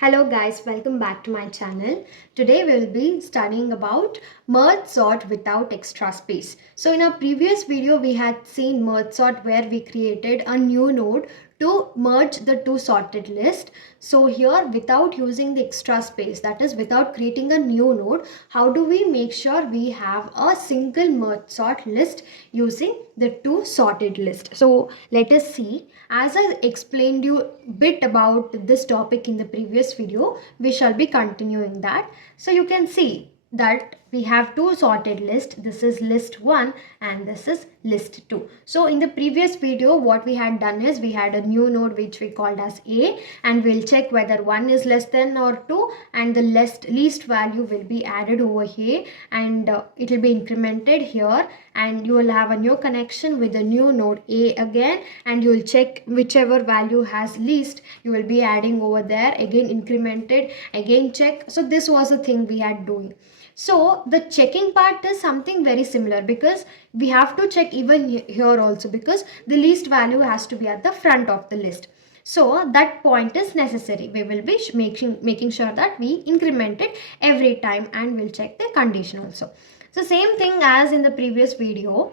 Hello guys, welcome back to my channel. Today we will be studying about merge sort without extra space. So in our previous video we had seen merge sort where we created a new node to merge the two sorted list. So here without using the extra space, that is without creating a new node, how do we make sure we have a single merge sort list using the two sorted list? So let us see. As I explained you a bit about this topic in the previous video, we shall be continuing that. So you can see that we have two sorted lists. This is list 1 and this is list 2. So in the previous video what we had done is we had a new node which we called as A, and we'll check whether 1 is less than or 2, and the least value will be added over here, and it will be incremented here, and you will have a new connection with the new node A again, and you will check whichever value has least, you will be adding over there, again incremented, again check. So this was the thing we had doing. So the checking part is something very similar, because we have to check even here also, because the least value has to be at the front of the list. So that point is necessary. We will be making sure that we increment it every time, and we'll check the condition also. So same thing as in the previous video.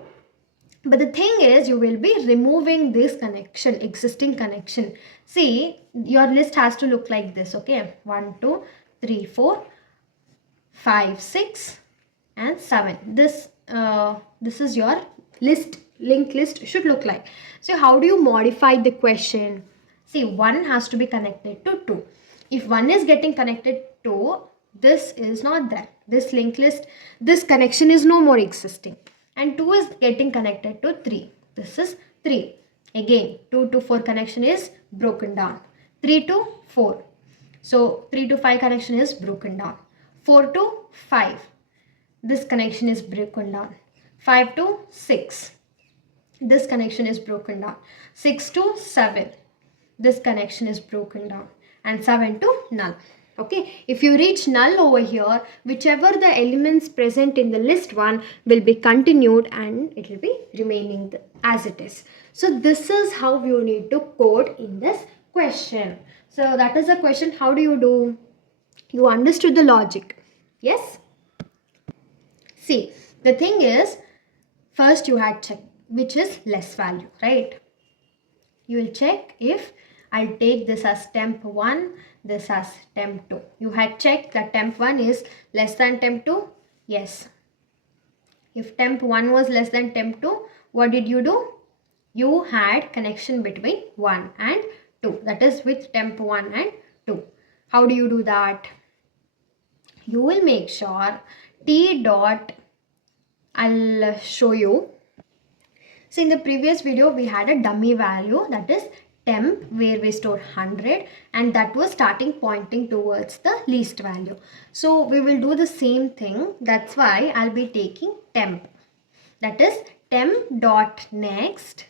But the thing is, you will be removing this connection, existing connection. See, your list has to look like this, okay? 1, 2, 3, 4, 5, 6 and 7. This is your list, linked list should look like. So how do you modify the question? See, 1 has to be connected to 2. If 1 is getting connected to, this is not there. This linked list, this connection is no more existing. And 2 is getting connected to 3. This is 3. Again, 2 to 4 connection is broken down. 3 to 4. So 3 to 5 connection is broken down. 4 to 5, this connection is broken down. 5 to 6, this connection is broken down. 6 to 7, this connection is broken down. And 7 to null. Okay, if you reach null over here, whichever the elements present in the list 1 will be continued, and it will be remaining as it is. So this is how you need to code in this question. So that is the question. How do you do? You understood the logic, yes? See, the thing is, first you had check which is less value, right? You will check if I'll take this as temp 1, this as temp 2. You had checked that temp 1 is less than temp 2. Yes. If temp 1 was less than temp 2, what did you do? You had connection between 1 and 2. That is with temp 1 and 2. How do you do that? You will make sure T dot, I'll show you. So in the previous video we had a dummy value, that is temp, where we stored 100, and that was starting pointing towards the least value. So we will do the same thing. That's why I'll be taking temp. That is temp dot next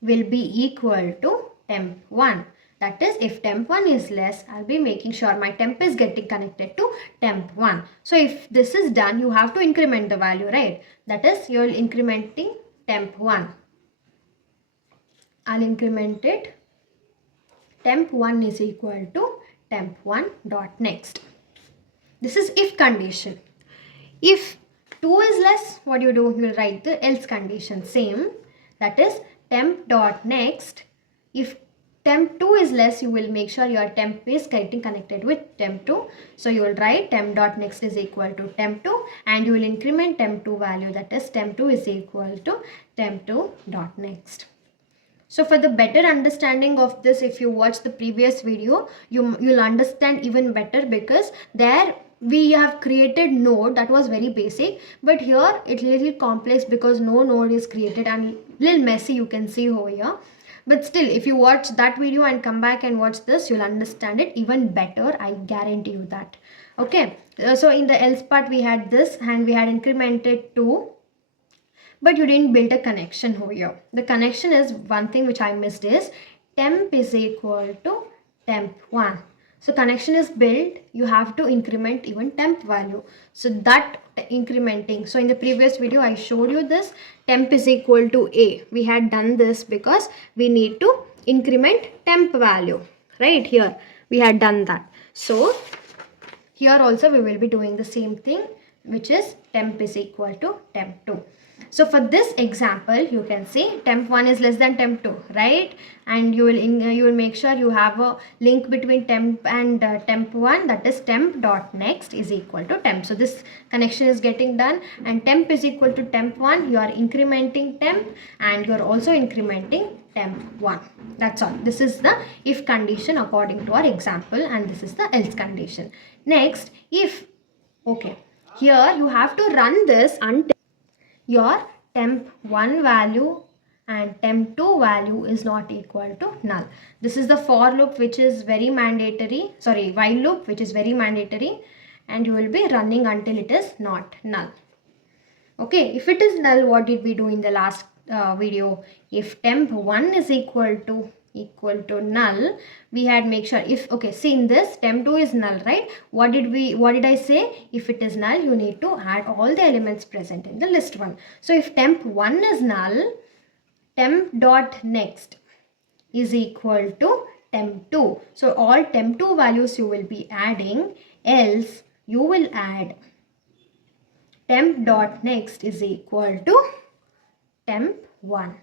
will be equal to temp 1. That is, if temp 1 is less, I'll be making sure my temp is getting connected to temp 1. So if this is done, you have to increment the value, right? That is, you're incrementing temp 1. I'll increment it. Temp 1 is equal to temp 1 dot next. This is if condition. If 2 is less, what do? You'll write the else condition, same. That is, temp dot next. If temp 2 is less, you will make sure your temp is getting connected with temp 2. So you will write temp dot next is equal to temp 2, and you will increment temp 2 value, that is temp 2 is equal to temp 2 dot next. So for the better understanding of this, if you watch the previous video, you'll understand even better, because there we have created node that was very basic, but here it's little complex because no node is created and little messy, you can see over here. But still, if you watch that video and come back and watch this, you'll understand it even better. I guarantee you that. Okay. So in the else part, we had this, and we had incremented 2. But you didn't build a connection over here. The connection is one thing which I missed is temp is equal to temp 1. So connection is built, you have to increment even temp value. So that incrementing. So in the previous video I showed you this, temp is equal to A. We had done this because we need to increment temp value right here. we had done that. So here also we will be doing the same thing, which is temp is equal to temp2. So for this example, you can say temp1 is less than temp2, right? And you will make sure you have a link between temp and temp1, that is temp dot next is equal to temp. So this connection is getting done, and temp is equal to temp1. You are incrementing temp and you are also incrementing temp1. That's all. This is the if condition according to our example, and this is the else condition. Next, if, okay, here you have to run this until your temp1 value and temp2 value is not equal to null. This is the for loop which is very mandatory, sorry, while loop which is very mandatory, and you will be running until it is not null. Okay, if it is null, what did we do in the last video? If temp1 is equal to null, we had make sure, if, okay, see in this temp2 is null, right? What did I say? If it is null, you need to add all the elements present in the list 1. So if temp1 is null, temp dot next is equal to temp2. So all temp2 values you will be adding, else you will add temp dot next is equal to temp1.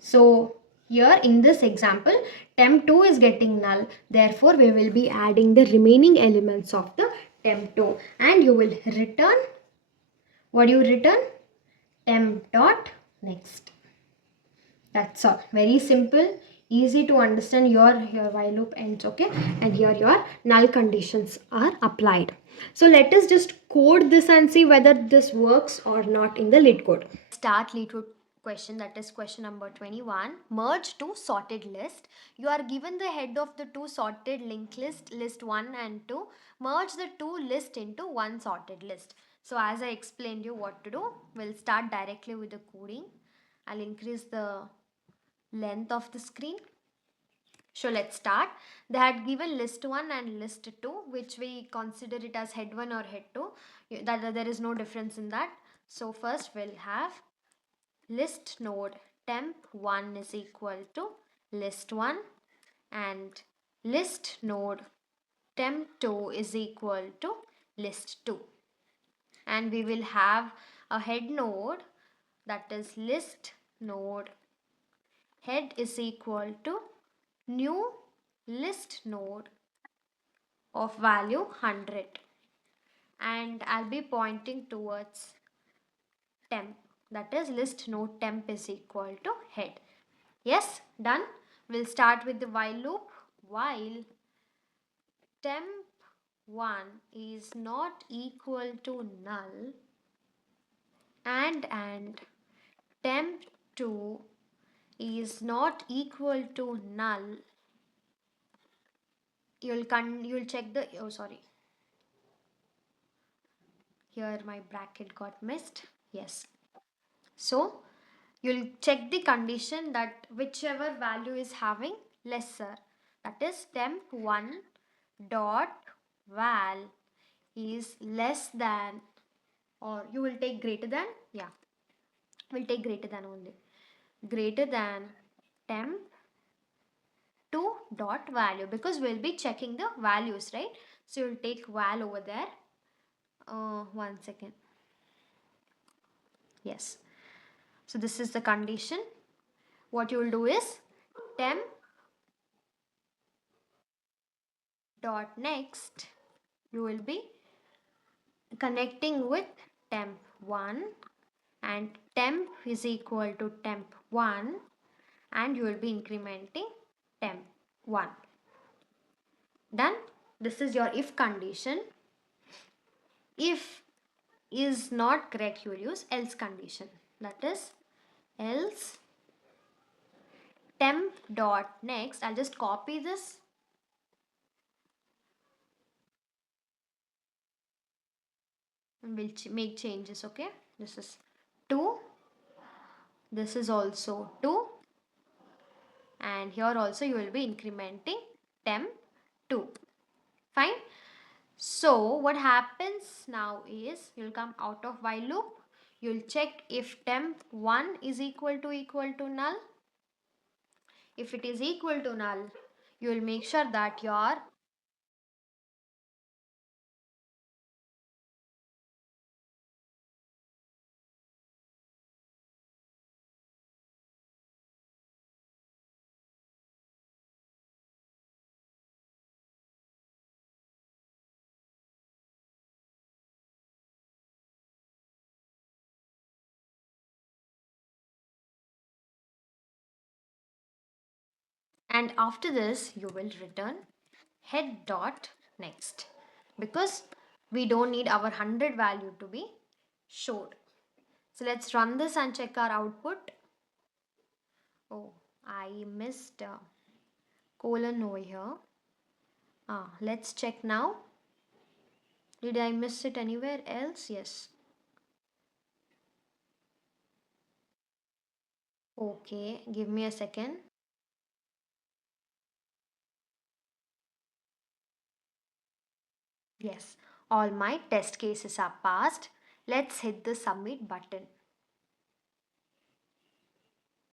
So here in this example, temp2 is getting null. Therefore, we will be adding the remaining elements of the temp2, and you will return, what do you return? Temp dot next. That's all. Very simple, easy to understand. Your while loop ends, okay, and here your null conditions are applied. So let us just code this and see whether this works or not in the lead code. Start lead code question, that is question number 21. Merge two sorted list. You are given the head of the two sorted linked list 1 and 2. Merge the two list into one sorted list. So as I explained you what to do, we'll start directly with the coding. I'll increase the length of the screen. So let's start. They had given list 1 and list 2, which we consider it as head 1 or head 2. That there is no difference in that. So first we'll have list node temp1 is equal to list 1, and list node temp2 is equal to list 2. And we will have a head node, that is list node head is equal to new list node of value 100, and I'll be pointing towards temp, that is list node temp is equal to head. Yes, done. We'll start with the while loop. While temp1 is not equal to null and temp2 is not equal to null, you'll check the, oh sorry, here my bracket got missed. Yes, so you'll check the condition that whichever value is having lesser, that is temp1 dot val is less than, or you will take greater than, yeah, we'll take greater than only, greater than temp2 dot value, because we'll be checking the values, right? So you'll take val over there. 1 second. Yes, so this is the condition. What you will do is temp dot next, you will be connecting with temp1, and temp is equal to temp1, and you will be incrementing temp1. Done. This is your if condition. If is not correct, you will use else condition, that is else temp dot next. I'll just copy this and we'll make changes. Okay, this is 2, this is also 2, and here also you will be incrementing temp2. Fine. So what happens now is you'll come out of while loop, you'll check if temp1 is equal to null. If it is equal to null, You will make sure that your and after this you will return head dot next because we don't need our 100 value to be showed. So let's run this and check our output. Oh, I missed a colon over here. Let's check now. Did I miss it anywhere else? Yes. Okay, give me a second. Yes, all my test cases are passed. Let's hit the submit button.